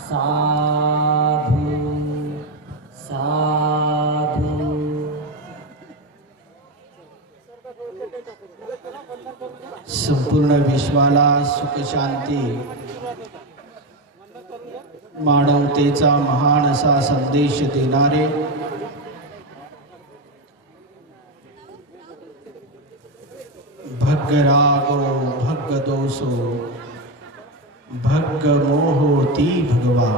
साधु साधु। संपूर्ण विश्वाला सुख शांती मानवतेचा महान असा संदेश देणारे भग्ग रागो भग्ग दोषो भग्ग मोहोती भगवा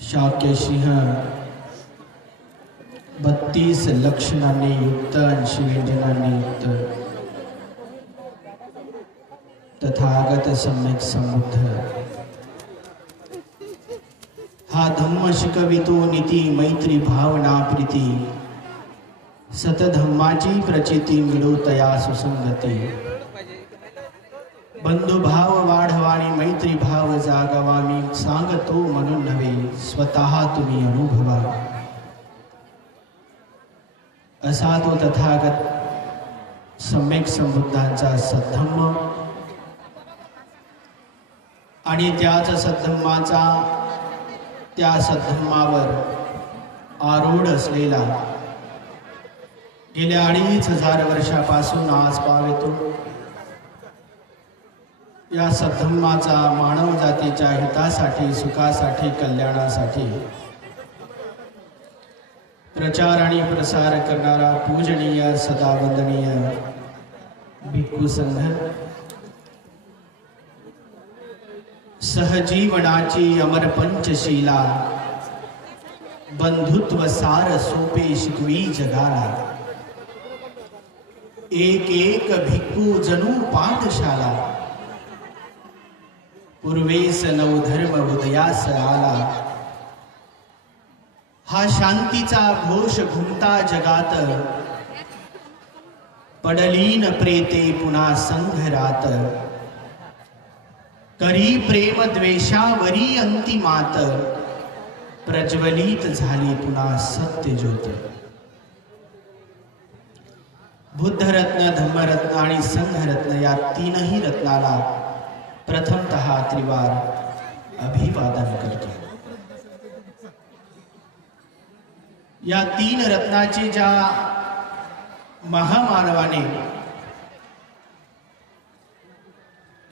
शाक्य सिंह 32 लक्षणांनी युक्त 80 व्यंजनांनी युक्त तथागत सम्यक समुद्ध हा धम्म शिकवितो नीती मैत्री भावना प्रीती सतधम्माची प्रचिती मिळो तया सुसंगती बंधुभाव वाढवाणी मैत्री भाव जागावा मी सांगतो म्हणून नव्हे स्वतः तुम्ही अनुभवा असा तो तथागत सम्यक संबुद्धांचा सद्धम्म आणि त्याच सद्धम्माचा त्या सद्धम्मावर आरूढ असलेला गेल्या 2500 वर्षापासून आज पावेतो या सद्धम्माचा मानव जातीच्या हितासाठी सुखासाठी कल्याणासाठी प्रचार आणि प्रसार करणारा पूजनीय सदा वंदनीय भिक्खू संघ सहजीवनाची अमर पंचशीला बंधुत्व सार सोपे शिकवी जगाला एक एक भिक्खू जणू पाठशाला पूर्वेस नवधर्म उदयास आला हा शांतीचा घोष घुमता जगात पडलीन प्रेते पुन्हा संघरात करी प्रेम द्वेषावरी अंतिमात प्रज्वलित झाली पुन्हा सत्य ज्योत बुद्धरत्न धम्मरत्न आणि संघरत्न या तीनही रत्नाला प्रथमतः त्रिवार अभिवादन करतो। या 3 रत्नाची ज्या महामानवाने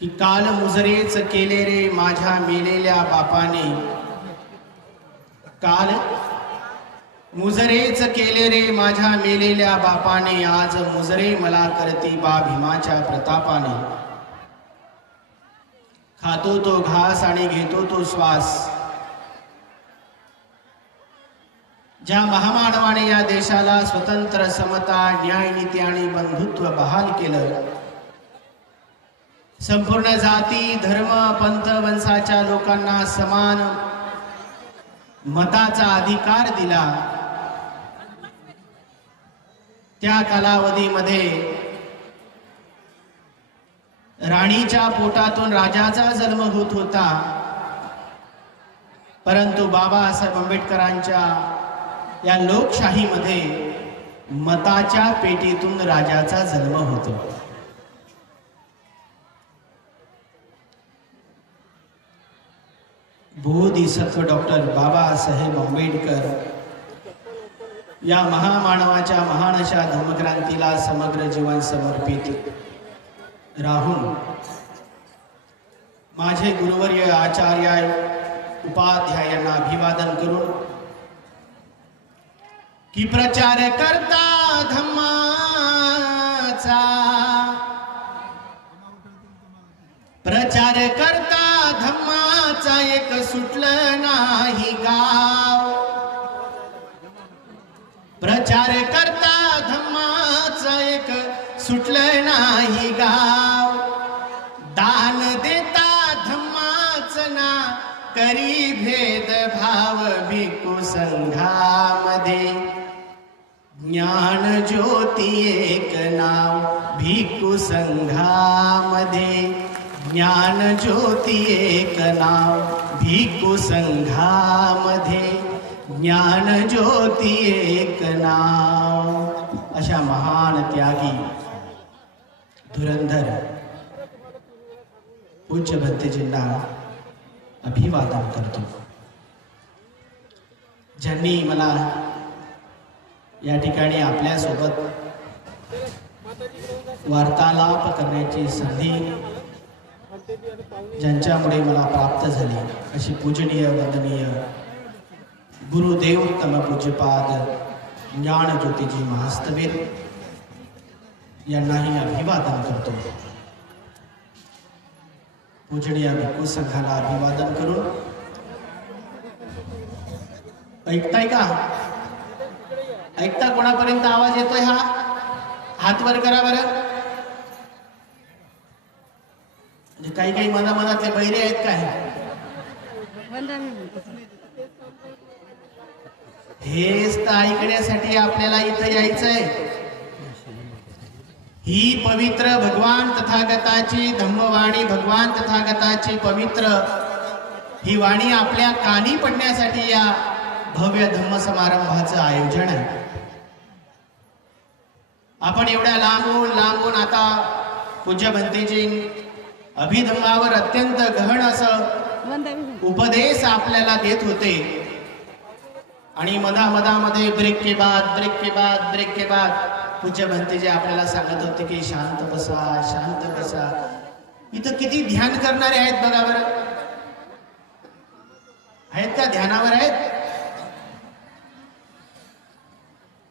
की काल मुजरेच केले रे माझ्या मेलेल्या बापाने काल मुजरेच केले रे माझ्या मेलेल्या बापाने आज मुजरे मला करती बा भीमाच्या प्रतापाने खातो तो घास आणि घेतो तो श्वास ज्या महामानवाने या देशाला स्वतंत्र समता न्याय नीती आणि बंधुत्व बहाल केलं संपूर्ण जाती धर्म पंथ वंशाच्या लोकांना समान मताचा अधिकार दिला त्या कालावधीमध्ये राणीच्या पोटातून राजाचा जन्म होत होता परंतु बाबासाहेब आंबेडकरांच्या या लोकशाहीमध्ये मताच्या पेटीतून राजाचा जन्म होतो। बोधिसत्व डॉक्टर बाबासाहेब आंबेडकर या महामानवाच्या महान अशा धर्मक्रांतीला समग्र जीवन समर्पित राहून माझे गुरुवर्य आचार्य उपाध्यायांना अभिवादन करून की प्रचार करता धम्माचा प्रचार करता धम्माचा एक सुटलं नाही गाव प्रचार करता धम्माचा एक सुटलं नाही गाव दान देता धम्माच ना करी भेद भाव भिक्खू संघामध्ये ज्ञान ज्योती एक नाव भिक्खू संघामध्ये ज्ञान ज्योती एक नाव भिक्खू संघामध्ये ज्ञान ज्योती एक नाव अशा महान त्यागी धुरंधर पूज्य भंतेजींना अभिवादन करतो, ज्यांनी मला या ठिकाणी आपल्यासोबत वार्तालाप करण्याची संधी ज्यांच्यामुळे मला प्राप्त झाली अशी पूजनीय वंदनीय गुरुदेव तम पूज्यपाद ज्ञानज्योतिजी महास्तवीर यांनाही अभिवादन करतो। पूजनीय भिक्खू संघाला अभिवादन करून ऐकताय का? ऐकता? कोणापर्यंत आवाज येतोय? हा हात वर करा बरं। म्हणजे काही काही मनामनातले बहिरे आहेत काय? हेच तर ऐकण्यासाठी आपल्याला इथं यायचंय। ही पवित्र भगवान तथागताची धम्मवाणी, भगवान तथागताची पवित्र ही वाणी आपल्या कानी पडण्यासाठी या भव्य धम्म समारंभाचं आयोजन आहे। आपण एवढ्या लांबून लांबून आता पूज्य भंतेजी अभिधम्मावर अत्यंत गहन असं उपदेश आपल्याला देत होते आणि मधामधामध्ये ब्रेक के बाद पूज्य भंतेजी आपल्याला सांगत होते की शांत बसा, शांत बसा। इथं किती ध्यान करणारे आहेत बघा बरं, आहेत का? ध्यानावर आहेत?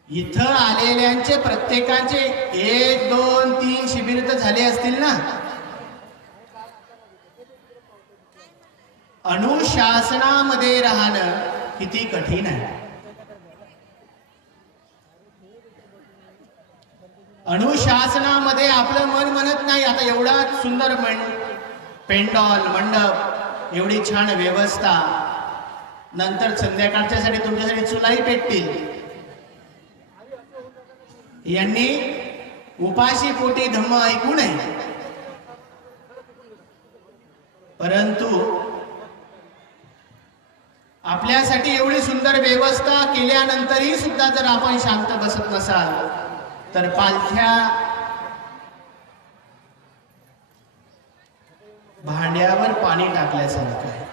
इथं आलेल्यांचे प्रत्येकाचे 1, 2, 3 शिबिर तर झाले असतील ना। अनुशासनामध्ये राहणं किती कठीण आहे। अनुशासनामध्ये आपलं मन म्हणत नाही। आता एवढा सुंदर पेंडॉल मंडप, एवढी छान व्यवस्था, नंतर संध्याकाळच्यासाठी तुमच्यासाठी चुलाई पेटतील। यांनी उपाशी पोटी धम्म ऐकू नये, परंतु आपल्यासाठी एवढी सुंदर व्यवस्था केल्यानंतरही सुद्धा जर आपण शांत बसत नसाल तर पालख्या भांड्यावर पाणी टाकल्यासारखं आहे।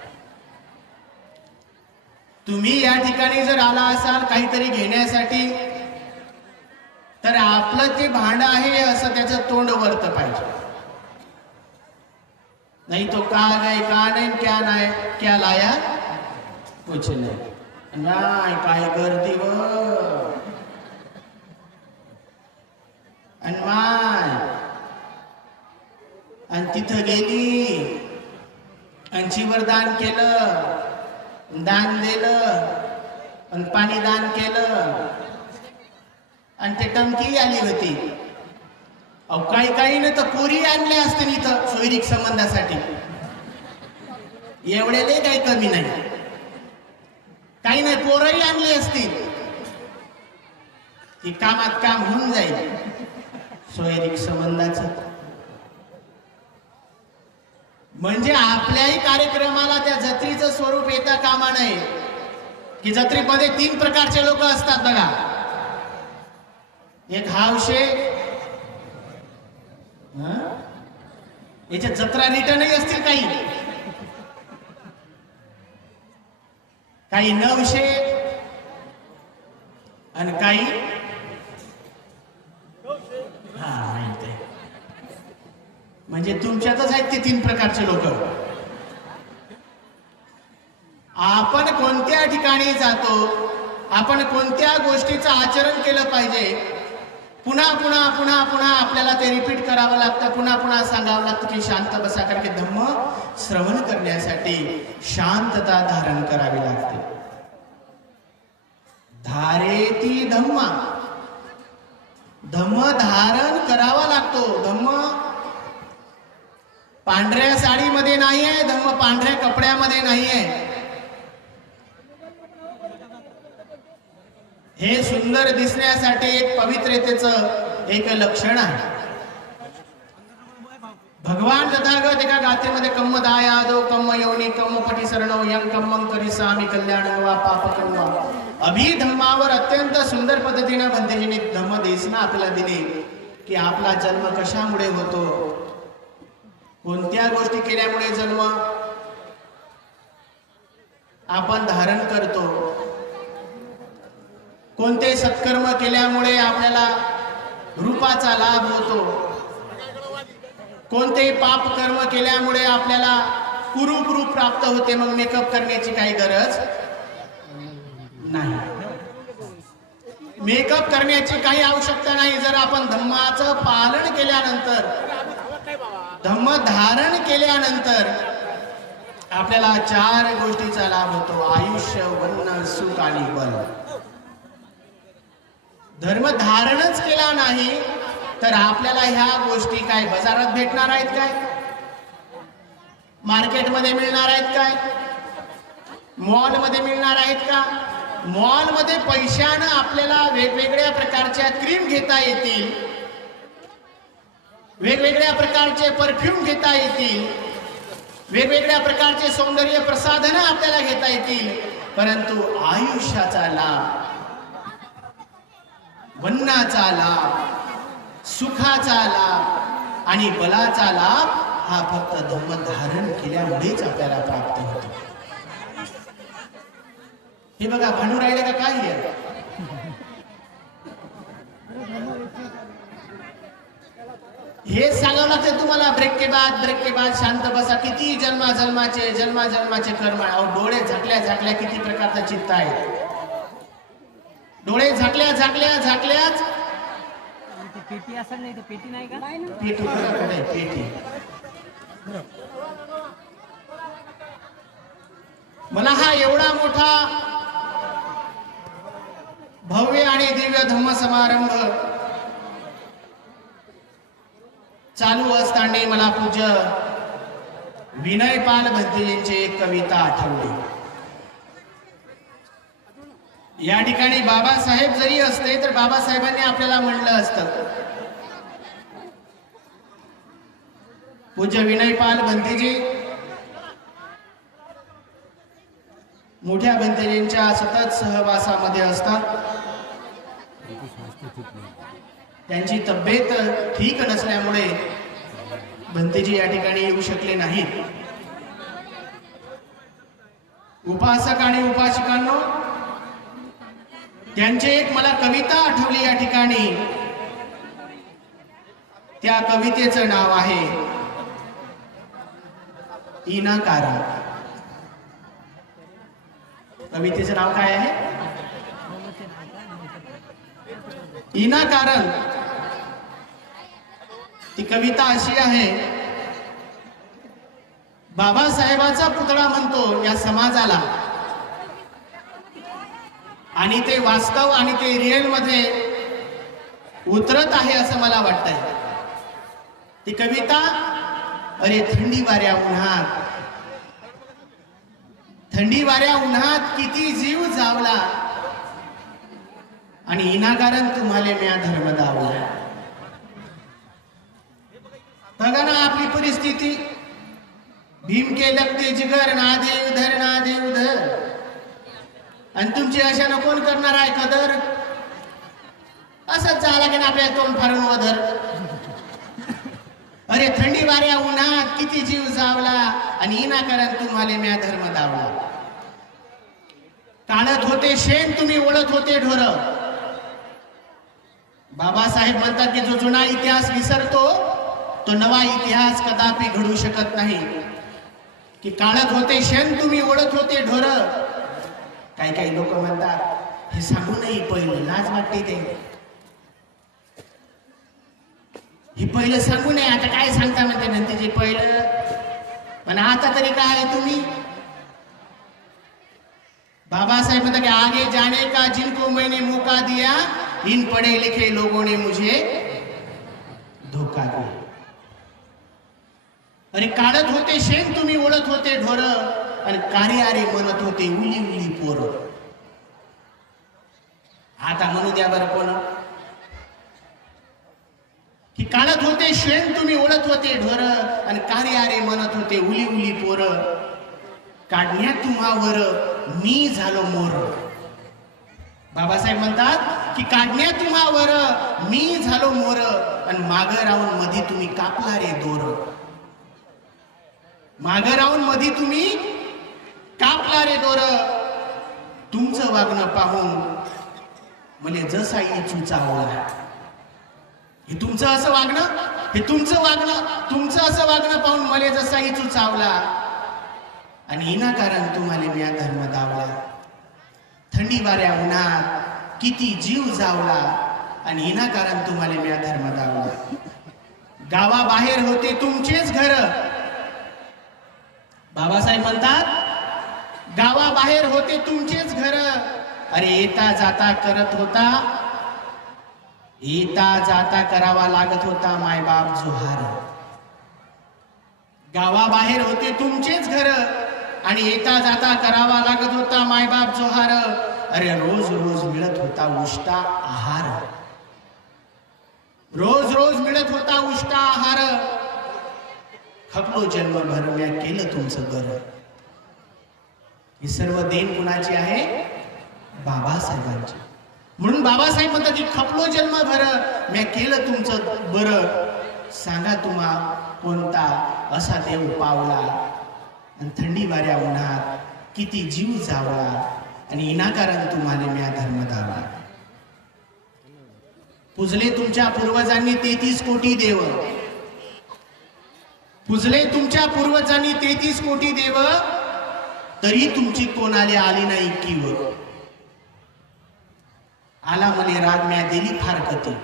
तुम्ही या ठिकाणी जर आला असाल काहीतरी घेण्यासाठी तर आपलं ते भांड आहे असं त्याचं तोंड वरत पाहिजे, नाही तो का गए का नाही, क्या नाही, क्या लाया कुछ नाही, काय गर्दी व आणि तिथं गेली आणि चिवर दान केलं, दान दिलं आणि पाणी दान केलं आणि ते टमकी आली होती। अहो काही ना तर पोरी आणल्या असतील इथं सोयरीक संबंधासाठी, एवढ्याले काही कमी नाही। काही नाही पोरही आणली असतील की कामात काम होऊन जाईल सोयरीक संबंधाचं। म्हणजे आपल्याही कार्यक्रमाला त्या जत्रेचं स्वरूप येता कामा नये की जत्रेमध्ये 3 प्रकारचे लोक असतात बघा। एक हावशे, याच्या जत्रा रिटर्नही असतील काही नवशे आणि काही म्हणजे तुमच्यातच आहेत ते 3 प्रकारचे लोक। आपण कोणत्या ठिकाणी जातो, आपण कोणत्या गोष्टीचं आचरण केलं पाहिजे, पुन्हा पुन्हा पुन्हा पुन्हा आपल्याला ते रिपीट करावं लागतं, पुन्हा पुन्हा सांगावं लागतं की शांत बसा, कारण की धम्म श्रवण करण्यासाठी शांतता धारण करावी लागते। धारेती धम्मा, धम्म धारण करावा लागतो। धम्म पांढऱ्या साडीमध्ये नाही आहे, धम्म पांढऱ्या कपड्यामध्ये नाही आहे। हे सुंदर दिसण्यासाठी एक पवित्रतेचं एक लक्षण आहे। भगवान तथागत एका गाथेमध्ये कम्म दायादो कम्म योनी कम्म पटी शरणो यं कम्मं करिसामी कल्याण वा पाप कर्म अभिधम्मावर अत्यंत सुंदर पद्धतीने भंतेजीने धम्म देशना आपल्याला दिली की आपला जन्म कशामुळे होतो, कोणत्या गोष्टी केल्यामुळे जन्म आपण धारण करतो, कोणते सत्कर्म केल्यामुळे आपल्याला रूपाचा लाभ होतो, कोणते पाप कर्म केल्यामुळे आपल्याला कुरूप रूप प्राप्त होते, मग मेकअप करण्याची काही गरज नाही, मेकअप करण्याची काही आवश्यकता नाही. जर आपण धम्माचं पालन केल्यानंतर, धम्म धारण केल्यानंतर आपल्याला 4 गोष्टीचा लाभ होतो: आयुष्य, वर्ण, सुख आणि बल. धर्म धारणच केला नाही तर आपल्याला ह्या गोष्टी काय बाजारात भेटणार आहेत काय, मार्केटमध्ये मिळणार आहेत काय, मॉलमध्ये मिळणार आहेत का? मॉलमध्ये पैशानं आपल्याला वेगवेगळ्या प्रकारच्या क्रीम घेता येतील, वेगवेगळ्या प्रकारचे परफ्यूम घेता येतील, वेगवेगळ्या प्रकारचे सौंदर्य प्रसाधनं आपल्याला घेता येतील, परंतु आयुष्याचा लाभ, वन्नाचा लाभ, सुखाचा लाभ आणि बलाचा लाभ हा फक्त धम्म धारण केल्यामुळेच आपल्याला प्राप्त होतो. हे बघा, भांडू राहिले का काय आहे? हे सांगावं लागतं तुम्हाला, ब्रेक के बाद शांत बसा. किती जन्माचे कर्म आहे. डोळे झाकल्या झाकल्या किती प्रकारचं चित्त आहे. डोळे झाकल्याच पेटी असं नाही, पेटी नाही का? पेटी. मला हा एवढा मोठा भव्य आणि दिव्य धम्म समारंभ चालू असताना मला पूज्य विनयपाल भंतेजींची एक कविता आठवली. या ठिकाणी बाबासाहेब जरी असते तर बाबासाहेबांनी आपल्याला म्हणलं असतं. पूज्य विनयपाल भंतेजी मोठ्या भंतेजींच्या सतत सहवासामध्ये असतात. त्यांची तब्येत ठीक नसल्यामुळे भंतेजी या ठिकाणी येऊ शकले नाहीत. उपासक आणि उपासिकांनो, त्यांची एक मला कविता आठवली या ठिकाणी. त्या कवितेचं नाव आहे इनाकारण. कवितेचं नाव काय आहे? इनाकारण. ती कविता अशी आहे: बाबासाहेबाचा पुतळा म्हणतो या समाजाला, आणि ते वास्तव आणि ते रिअल मध्ये उतरत आहे असं मला वाटतंय. ती कविता, अरे थंडी वाऱ्या उन्हात किती जीव जावला, आणि इनाकारण तुम्हाला म्या धर्म दावला. बघा ना आपली परिस्थिती. भीम के लगते जिगर, ना दे उधर, आणि तुमची अशानं कोण करणार आहे कदर? असंच झाला की ना आपल्या तोंड फारून वधर. अरे थंडी वाऱ्या उन्हात किती जीव जावला, आणि इनाकारण तुम्हाला म्या धर्म दावला. काढत होते शेण तुम्ही ओळत होते ढोर. बाबासाहेब म्हणतात की जो जुना इतिहास विसरतो तो नवा इतिहास कदापि घडू शकत नाही. की काढत होते शेण तुम्ही ओळत होते ढोर. काही लोक म्हणतात हे सांगू नये, पहिलं लाज वाटते ते. हे पहिलं सांगू नये, आता काय सांगता म्हणते नंतर पहिलं. पण आता तरी काय तुम्ही. बाबासाहेब म्हणतात की आगे जाने का जिनको मैंने मौका दिया, इन पढ़े लिखे लोगों ने मुझे धोखा दिया. अरे काढत होते शेण तुम्ही ओळत होते ढोर, आणि कार्यारे म्हणत होते उली उली पोर. आता म्हणू द्या बरं कोण. की काढत होते शेण तुम्ही ओळत होते ढोर, आणि कार्यारे म्हणत होते उली उली पोर. काढण्यात तुम्हावर मी झालो मोर. बाबासाहेब म्हणतात की काढण्यात तुम्हावर मी झालो मोर, आणि मागं राहून मध्ये तुम्ही कापला रे दोर. मागं राहून मध्ये तुम्ही कापला रे दोर. तुमचं वागणं पाहून म्हणजे जसा इचू चावला. हे तुमचं असं वागणं, हे तुमचं वागणं, तुमचं असं वागणं पाहून मला जसा इचू चावला. आणि इनाकारण तुम्हाला मी धर्म दावला. थंडी वाऱ्या उन्हात किती जीव जावला. आणि इनाकारण तुम्हाला मी धर्म दावला. गावाबाहेर होते तुमचेच घर. बाबासाहेब म्हणतात गावाबाहेर होते तुमचेच घर. अरे येता जाता करत होता, येता जाता करावा लागत होता मायबाप जोहार. गावाबाहेर होते तुमचेच घर आणि येता जाता करावा लागत होता मायबाप जोहार. अरे रोज रोज मिळत होता उष्टा आहार. रोज रोज मिळत होता उष्टा आहार. खपलो जन्मभर म्या केलं तुमचं बरं. ही सर्व देण कुणाची आहे? बाबासाहेबांची. म्हणून बाबासाहेब म्हणतात की खपलो जन्मभर म्या केलं तुमचं बरं. सांगा तुम्हा कोणता असा देव पावला. आणि थंडी वाऱ्या उन्हात किती जीव जावला. आणि इनाकारण तुम्हाला म्या धर्म दावला. पुजले तुमच्या पूर्वजांनी 33 कोटी देव. पुजले तुमच्या पूर्वजांनी 33 कोटी देव. तरी तुमची कोणाला आली नाही किव. आला मले राग म्या दिली फारकती.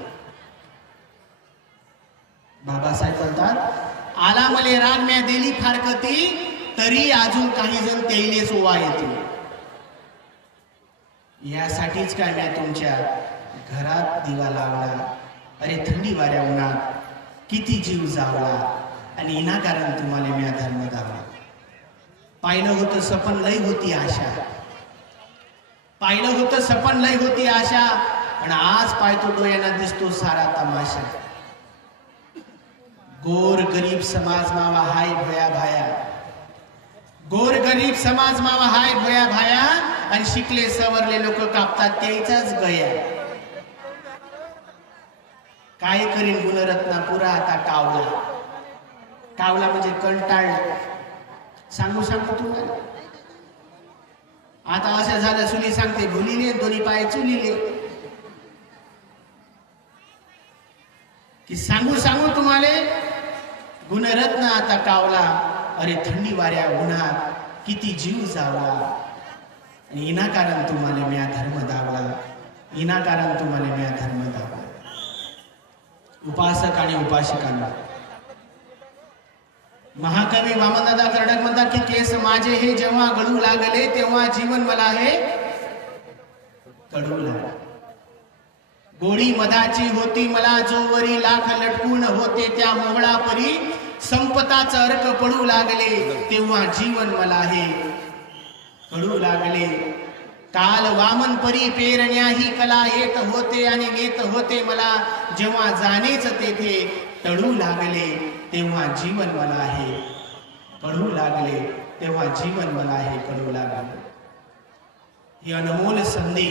बाबासाहेब म्हणतात आला मले राग म्या दिली फारकती. तरी अजून काही जण त्याईले सोवा येतील. यासाठीच काय म्या तुमच्या घरात दिवा लावला. अरे थंडी वाऱ्या उन्हात किती जीव जावला. आणि इनाकारण तुम्हाला म्या धर्म दावला. पाहिलं होतं सपन लय होती आशा. पाहिलं होतं सपन लय होती आशा. पण आज पाहतो डोळ्यांना दिसतो सारा तमाशा. गोर गरीब समाज मावा हाय भया भाया. गोर गरीब समाज मावा हाय भया भाया. आणि शिकले सवरले लोक कापतात त्याचाच गया. काय करीन गुणरत्ना पुरा आता कावला. कावला म्हणजे कंटाळ. सांगू सांगू तुम्हाला आता असं झालं. सुनी सांगते भुलीले दोन्ही पाय चुलीले. की सांगू सांगू तुम्हाला गुणरत्न आता कावला. अरे थंडी वाऱ्या उन्हात किती जीव जावला. आणि इनाकारण तुम्हाला म्या धर्म दावला. इनाकारण तुम्हाला म्या धर्म दावला. उपासक आणि उपासिकांना महाकवी वामनदादा कर्डक म्हणतात की केस माझे हे जेव्हा गळू लागले तेव्हा जीवन मला हे कडू लागले. गोडी मधाची होती मला जोवरी लाख लटकून होते त्या मोहळा परी. संपताच अर्क पडू लागले तेव्हा जीवन मला हे कडू लागले. काल वामन परी पेरण्या ही कला येत होते आणि नेत होते मला. जेव्हा जाणेच तेथे टळू लागले तेव्हा जीवन मला हे कळू लागले. तेव्हा जीवन मला हे कळू लागले. ही अनमोल संधी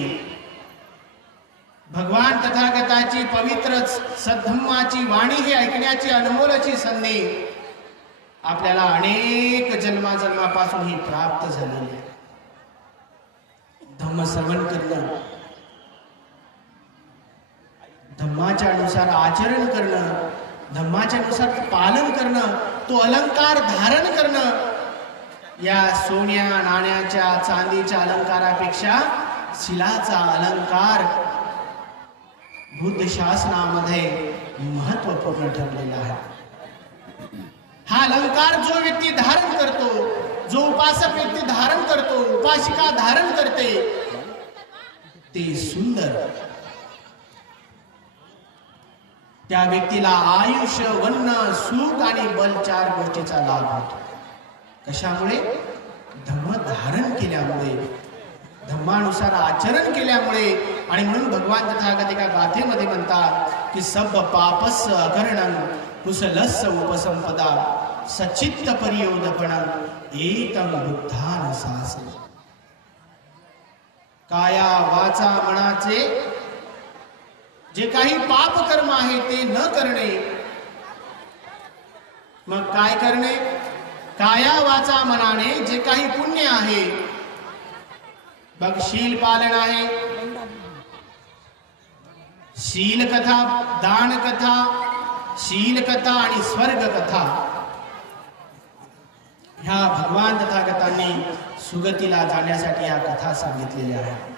भगवान तथागताची पवित्र सद्धम्माची वाणी ही ऐकण्याची अनमोलची संधी आपल्याला अनेक जन्माजन्मापासून ही प्राप्त झालेली आहे. धम्म श्रवण करणं, धम्माच्या अनुसार आचरण करणं, धम्माच्या अनुसार पालन करणं, तो अलंकार धारण करणं. या सोन्या नाण्याच्या चांदीच्या अलंकारापेक्षा शिलाचा अलंकार बुद्ध शासनामध्ये महत्वपूर्ण ठरलेला आहे. हा अलंकार जो व्यक्ती धारण करतो, जो उपासक व्यक्ती धारण करतो, उपासिका धारण करते, ते सुंदर त्या व्यक्तीला आयुष्य, वन्न, सुख आणि बल 4 गोष्टीचा लाभ होतो. कशामुळे? धम्म धारण केल्यामुळे, धम्मानुसार आचरण केल्यामुळे. आणि म्हणून भगवान तथागत एका गाथेमध्ये म्हणतात की सब पापस अकरणं कुशलस्य उपसंपदा सचित्त परियोदपणं एतं बुद्धान सासनं. काया वाचा मनाचे जे काही पाप कर्म आहे ते न करणे. मग काय करणे? काया वाचा मनाने जे काही पुण्य आहे, बघ शील पालन आहे, शील कथा, दान कथा, शील कथा आणि स्वर्ग कथा ह्या भगवान तथागतांनी सुगतीला जाण्यासाठी या कथा सांगितलेल्या आहेत.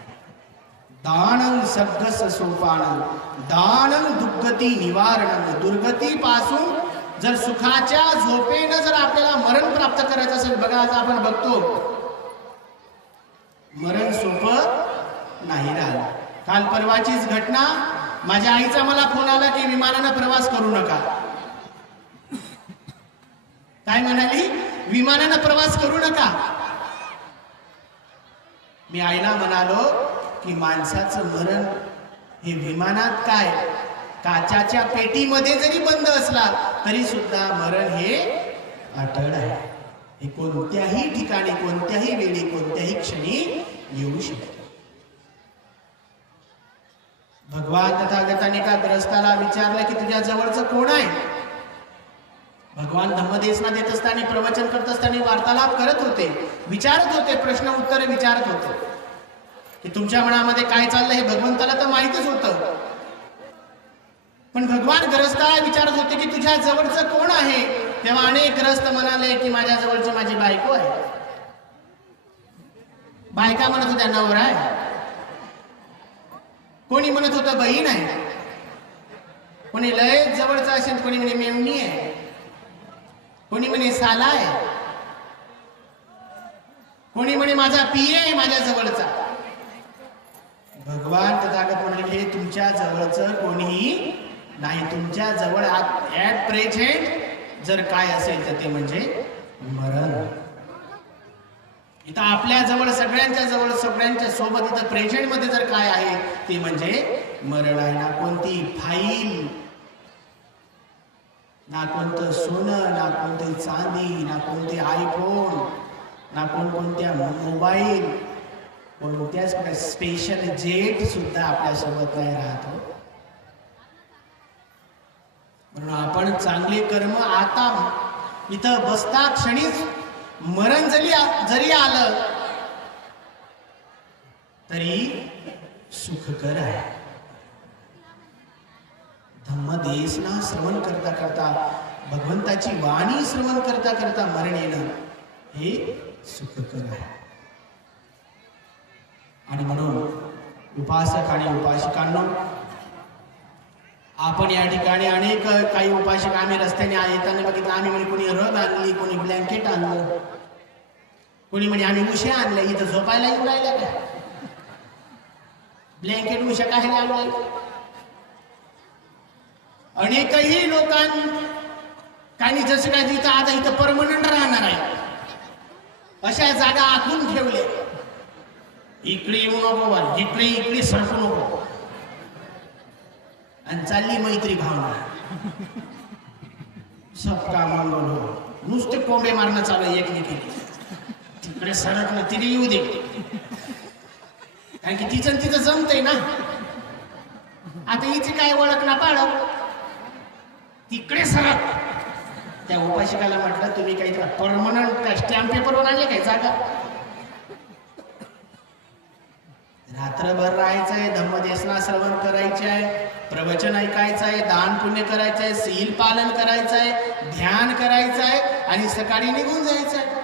दानं सद्गस सोपान, दानं दुर्गती निवारण. दुर्गती पासून जर सुखाच्या झोपेनं जर आपल्याला मरण प्राप्त करायचं असेल, बघा आज आपण बघतो मरण सोपं नाही राहिलं. काल परवाचीच घटना, माझ्या आईचा मला फोन आला की विमानानं प्रवास करू नका. काय म्हणाली? विमानानं प्रवास करू नका. मी आईला म्हणालो की माणसाचं मरण हे विमानात काय, काचाच्या पेटीमध्ये जरी बंद असला तरी सुद्धा मरण हे अटळ आहे. हे कोणत्याही ठिकाणी, कोणत्याही वेळी, कोणत्याही क्षणी येऊ शकते. भगवान तथागताने का ग्रस्ताला विचारलं की तुझ्या जवळचं कोण आहे? भगवान धम्मदेशना देत असताना, प्रवचन करत असताना वार्तालाप करत होते, विचारत होते, प्रश्न उत्तर विचारत होते की तुमच्या मनामध्ये काय चाललंय हे भगवंताला तर माहितच होतं. पण भगवान ग्रस्ताला विचारत होते की तुझ्या जवळचं कोण आहे? तेव्हा अनेक ग्रस्त म्हणाले की माझ्या जवळची माझी बायको आहे. बायका म्हणत होत्या नवरा आहे, कोणी म्हणत होतं बहीण आहे, कोणी लय जवळचं असेल, कोणी म्हणे मेवणी आहे, कोणी म्हणे साला आहे, कोणी म्हणे माझा पिये आहे माझ्या जवळचा. भगवान तथागत म्हणले की हे तुमच्या जवळचं कोणीही नाही. तुमच्या जवळ ऍट प्रेझेंट जर काय असेल तर ते म्हणजे मरण. इथं आपल्या जवळ, सगळ्यांच्या जवळ, सगळ्यांच्या सोबत इथं प्रेझेंट मध्ये जर काय आहे ते म्हणजे मरण आहे. ना कोणती फाईल, ना कोणतं सोनं, ना कोणती चांदी, ना कोणते आयफोन, ना कोणत्या मोबाईल, कोणत्याच स्पेशल जेट सुद्धा आपल्या सोबत नाही राहतो. म्हणून आपण चांगले कर्म आता इथं बसता क्षणीच मरण जरी आलं तरी सुखकर आहे. धम्मदेशना श्रवण करता करता, भगवंताची वाणी श्रवण करता करता मरण येणं हे सुखकर आहे. आणि म्हणून उपासक आणि उपासिकांनो, आपण या ठिकाणी अनेक काही उपासक आम्ही रस्त्याने येताना बघितलं. आम्ही म्हणे कोणी रग आणली, कोणी ब्लँकेट आणलं, कोणी म्हणे आम्ही उश्या आणल्या. इथं झोपायला येऊ राहिल्या का? ब्लँकेट उश्या काय आणलं? अनेकही लोकांनी जसं काय तिथं आता इथं परमनंट राहणार आहे अशा जागा आखून ठेवले. इकडे येऊ नको, इकडे सरकू नको, आणि चालली मैत्री भावना, सबका मंगल हो. नुसते कोंबे मारणं चालू आहे एकमेकी. तिकडे सरकणं, तिने येऊ दे, कारण की तिचं जमतंय ना. आता हिची काय ओळख ना पाड, तिकडे सरक. त्या उपाशिकाला म्हटलं तुम्ही काही परमनंट स्टॅम्प पेपरवर आणले काय जागा? रात्रभर राहायचंय, धम्मदेशना श्रवण करायचे आहे, प्रवचन ऐकायचं आहे, दान पुण्य करायचं आहे, शील पालन करायचं आहे, ध्यान करायचं आहे आणि सकाळी निघून जायचं आहे.